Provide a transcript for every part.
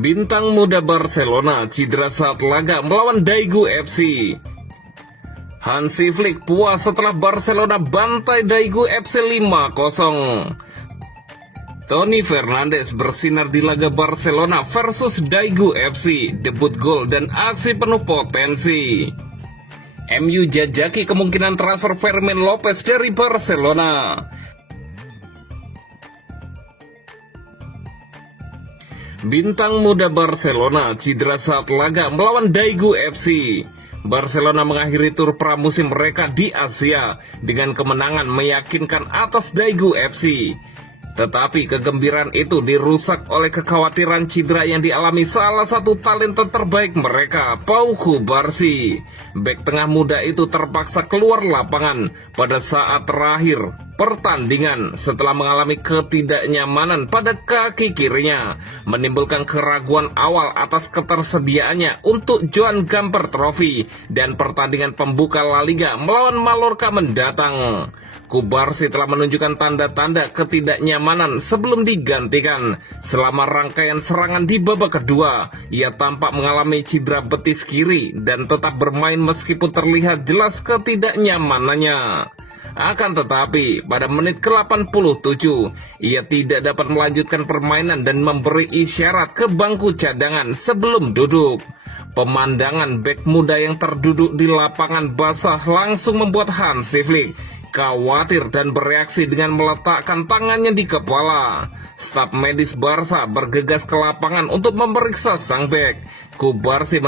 Bintang muda Barcelona cedera saat laga melawan Daegu FC. Hansi Flick puas setelah Barcelona bantai Daegu FC 5-0. Toni Fernandes bersinar di laga Barcelona versus Daegu FC, debut gol dan aksi penuh potensi. MU jajaki kemungkinan transfer Fermin Lopez dari Barcelona. Bintang muda Barcelona cedera saat laga melawan Daegu FC. Barcelona mengakhiri tur pramusim mereka di Asia dengan kemenangan meyakinkan atas Daegu FC. Tetapi kegembiraan itu dirusak oleh kekhawatiran cedera yang dialami salah satu talenta terbaik mereka, Pau Cubarsí. Bek tengah muda itu terpaksa keluar lapangan pada saat terakhir pertandingan setelah mengalami ketidaknyamanan pada kaki kirinya, menimbulkan keraguan awal atas ketersediaannya untuk Joan Gamper Trophy dan pertandingan pembuka La Liga melawan Mallorca mendatang. Cubarsí telah menunjukkan tanda-tanda ketidaknyamanan sebelum digantikan. Selama rangkaian serangan di babak kedua, ia tampak mengalami cedera betis kiri dan tetap bermain meskipun terlihat jelas ketidaknyamanannya. Akan tetapi, pada menit ke-87, ia tidak dapat melanjutkan permainan dan memberi isyarat ke bangku cadangan sebelum duduk. Pemandangan bek muda yang terduduk di lapangan basah langsung membuat Hansi Flick khawatir dan bereaksi dengan meletakkan tangannya di kepala. Staf medis Barca bergegas ke lapangan untuk memeriksa sang bek. Cubarsí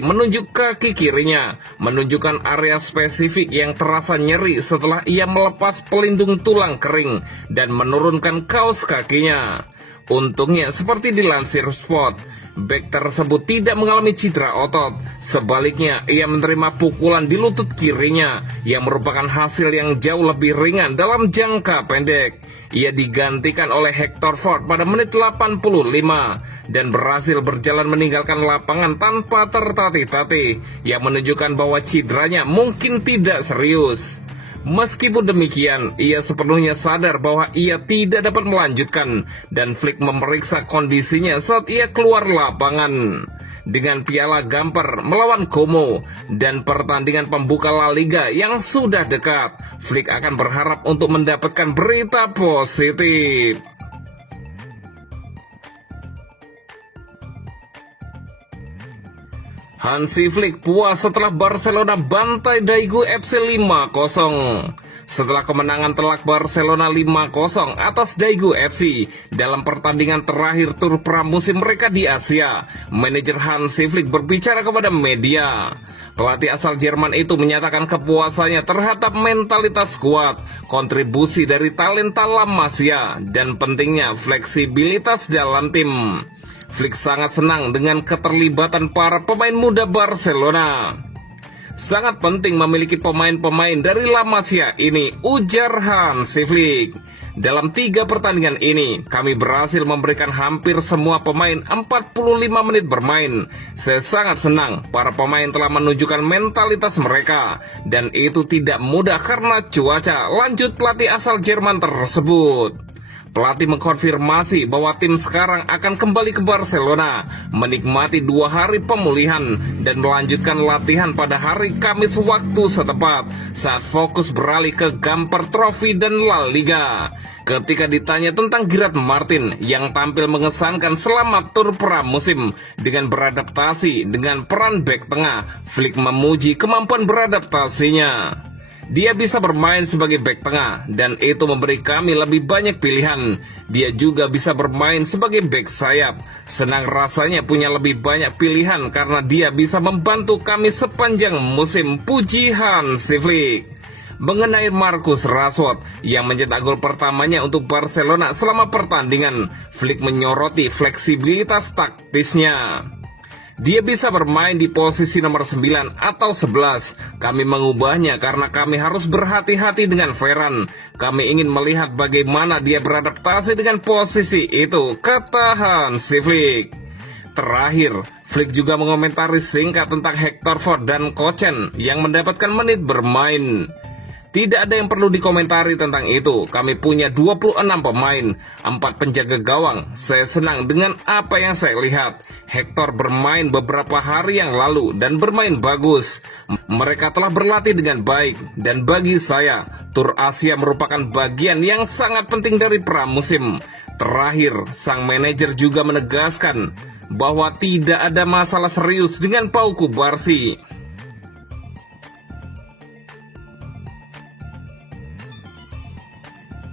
menunjuk kaki kirinya, menunjukkan area spesifik yang terasa nyeri setelah ia melepas pelindung tulang kering dan menurunkan kaos kakinya. Untungnya, seperti dilansir Sport, bek tersebut tidak mengalami cedera otot. Sebaliknya, ia menerima pukulan di lutut kirinya yang merupakan hasil yang jauh lebih ringan dalam jangka pendek. Ia digantikan oleh Hector Fort pada menit 85 dan berhasil berjalan meninggalkan lapangan tanpa tertatih-tatih, yang menunjukkan bahwa cederanya mungkin tidak serius. Meskipun demikian, ia sepenuhnya sadar bahwa ia tidak dapat melanjutkan dan Flick memeriksa kondisinya saat ia keluar lapangan. Dengan Piala Gamper melawan Como dan pertandingan pembuka La Liga yang sudah dekat, Flick akan berharap untuk mendapatkan berita positif. Hansi Flick puas setelah Barcelona bantai Daegu FC 5-0. Setelah kemenangan telak Barcelona 5-0 atas Daegu FC dalam pertandingan terakhir tur pramusim mereka di Asia, manajer Hansi Flick berbicara kepada media. Pelatih asal Jerman itu menyatakan kepuasannya terhadap mentalitas kuat, kontribusi dari talenta La Masia, dan pentingnya fleksibilitas dalam tim. Flick sangat senang dengan keterlibatan para pemain muda Barcelona. Sangat penting memiliki pemain-pemain dari La Masia ini, ujar Hansi Flick. Dalam 3 pertandingan ini, kami berhasil memberikan hampir semua pemain 45 menit bermain. Saya sangat senang para pemain telah menunjukkan mentalitas mereka, dan itu tidak mudah karena cuaca, lanjut pelatih asal Jerman tersebut. Pelatih mengkonfirmasi bahwa tim sekarang akan kembali ke Barcelona, menikmati 2 hari pemulihan, dan melanjutkan latihan pada hari Kamis waktu setempat, saat fokus beralih ke Gamper Trophy dan La Liga. Ketika ditanya tentang Gerard Martin yang tampil mengesankan selama tur pramusim dengan beradaptasi dengan peran bek tengah, Flick memuji kemampuan beradaptasinya. Dia bisa bermain sebagai bek tengah dan itu memberi kami lebih banyak pilihan. Dia juga bisa bermain sebagai bek sayap. Senang rasanya punya lebih banyak pilihan karena dia bisa membantu kami sepanjang musim, puji Hansi Flick. Mengenai Marcus Rashford yang mencetak gol pertamanya untuk Barcelona selama pertandingan, Flick menyoroti fleksibilitas taktisnya. Dia bisa bermain di posisi nomor 9 atau 11. Kami mengubahnya karena kami harus berhati-hati dengan Ferran. Kami ingin melihat bagaimana dia beradaptasi dengan posisi itu, kata Hansi Flick. Terakhir, Flick juga mengomentari singkat tentang Hector Fort dan Kochen yang mendapatkan menit bermain. Tidak ada yang perlu dikomentari tentang itu. Kami punya 26 pemain, 4 penjaga gawang. Saya senang dengan apa yang saya lihat. Hector bermain beberapa hari yang lalu dan bermain bagus. Mereka telah berlatih dengan baik. Dan bagi saya, Tur Asia merupakan bagian yang sangat penting dari pramusim. Terakhir, sang manajer juga menegaskan bahwa tidak ada masalah serius dengan Pau Kubarsi.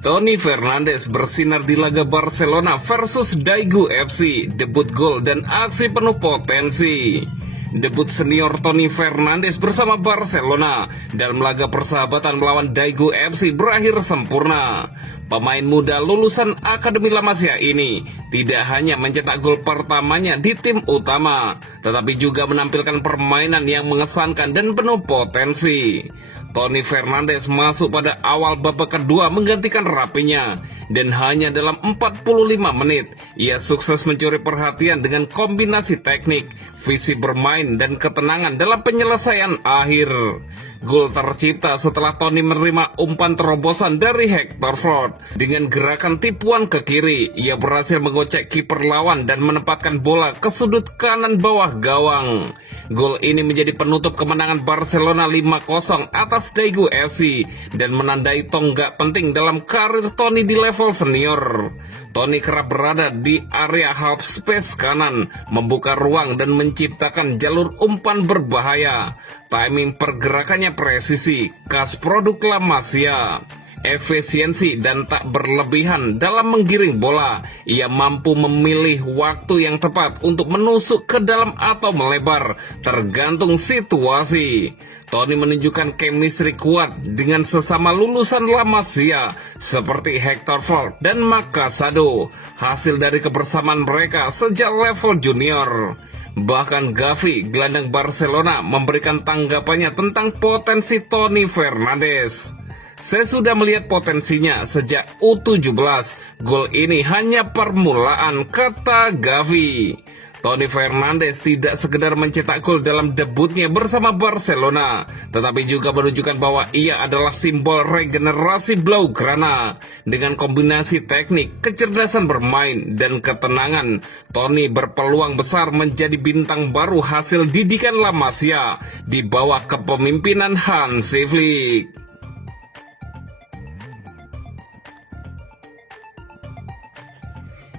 Tony Fernandes bersinar di laga Barcelona versus Daegu FC, debut gol dan aksi penuh potensi. Debut senior Tony Fernandes bersama Barcelona dalam laga persahabatan melawan Daegu FC berakhir sempurna. Pemain muda lulusan Akademi La Masia ini tidak hanya mencetak gol pertamanya di tim utama, tetapi juga menampilkan permainan yang mengesankan dan penuh potensi. Tony Fernandes masuk pada awal babak kedua menggantikan Rapinya, dan hanya dalam 45 menit ia sukses mencuri perhatian dengan kombinasi teknik, visi bermain dan ketenangan dalam penyelesaian akhir. Gol tercipta setelah Tony menerima umpan terobosan dari Hector Ford. Dengan gerakan tipuan ke kiri, ia berhasil mengocek kiper lawan dan menempatkan bola ke sudut kanan bawah gawang. Gol ini menjadi penutup kemenangan Barcelona 5-0 atas Daegu FC dan menandai tonggak penting dalam karir Tony di level senior. Tony kerap berada di area half space kanan, membuka ruang dan menciptakan jalur umpan berbahaya. Timing pergerakannya presisi, khas produk La Masia. Efisiensi dan tak berlebihan dalam menggiring bola. Ia mampu memilih waktu yang tepat untuk menusuk ke dalam atau melebar, tergantung situasi. Tony menunjukkan chemistry kuat dengan sesama lulusan La Masia seperti Hector Ford dan Marc Casado, hasil dari kebersamaan mereka sejak level junior. Bahkan Gavi, gelandang Barcelona, memberikan tanggapannya tentang potensi Tony Fernandes. Saya sudah melihat potensinya sejak U17. Gol ini hanya permulaan, kata Gavi. Tony Fernandes tidak sekedar mencetak gol dalam debutnya bersama Barcelona, tetapi juga menunjukkan bahwa ia adalah simbol regenerasi Blaugrana. Dengan kombinasi teknik, kecerdasan bermain, dan ketenangan, Tony berpeluang besar menjadi bintang baru hasil didikan La Masia di bawah kepemimpinan Hansi Flick.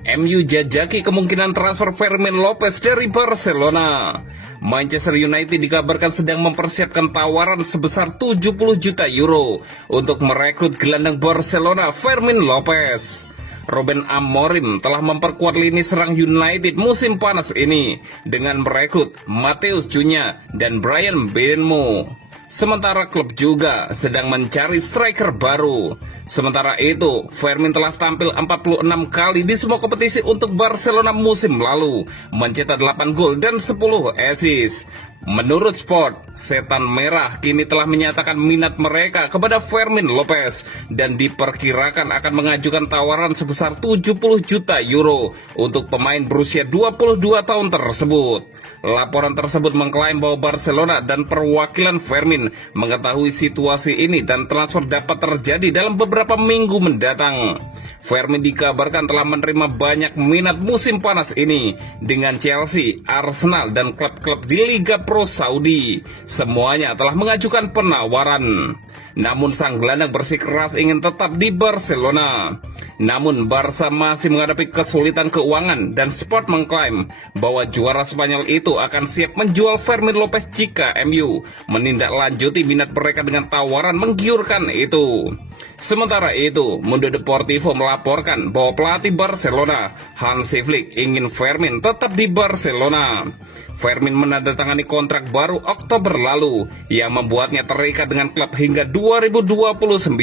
MU jajaki kemungkinan transfer Fermin Lopez dari Barcelona. Manchester United dikabarkan sedang mempersiapkan tawaran sebesar 70 juta euro untuk merekrut gelandang Barcelona Fermin Lopez. Ruben Amorim telah memperkuat lini serang United musim panas ini dengan merekrut Matheus Cunha dan Bryan Mbeumo. Sementara klub juga sedang mencari striker baru. Sementara itu, Fermin telah tampil 46 kali di semua kompetisi untuk Barcelona musim lalu, mencetak 8 gol dan 10 assist. Menurut Sport, Setan Merah kini telah menyatakan minat mereka kepada Fermin Lopez dan diperkirakan akan mengajukan tawaran sebesar 70 juta euro untuk pemain berusia 22 tahun tersebut. Laporan tersebut mengklaim bahwa Barcelona dan perwakilan Fermin mengetahui situasi ini dan transfer dapat terjadi dalam beberapa minggu mendatang. Fermin dikabarkan telah menerima banyak minat musim panas ini dengan Chelsea, Arsenal, dan klub-klub di Liga Pro Saudi. Semuanya telah mengajukan penawaran. Namun sang gelandang bersikeras ingin tetap di Barcelona. Namun Barca masih menghadapi kesulitan keuangan dan Sport mengklaim bahwa juara Spanyol itu akan siap menjual Fermin Lopez jika MU menindaklanjuti minat mereka dengan tawaran menggiurkan itu. Sementara itu, Mundo Deportivo melaporkan bahwa pelatih Barcelona, Hansi Flick, ingin Fermin tetap di Barcelona. Fermin menandatangani kontrak baru Oktober lalu yang membuatnya terikat dengan klub hingga 2029.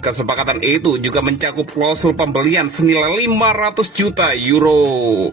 Kesepakatan itu juga mencakup klausul pembelian senilai 500 juta euro.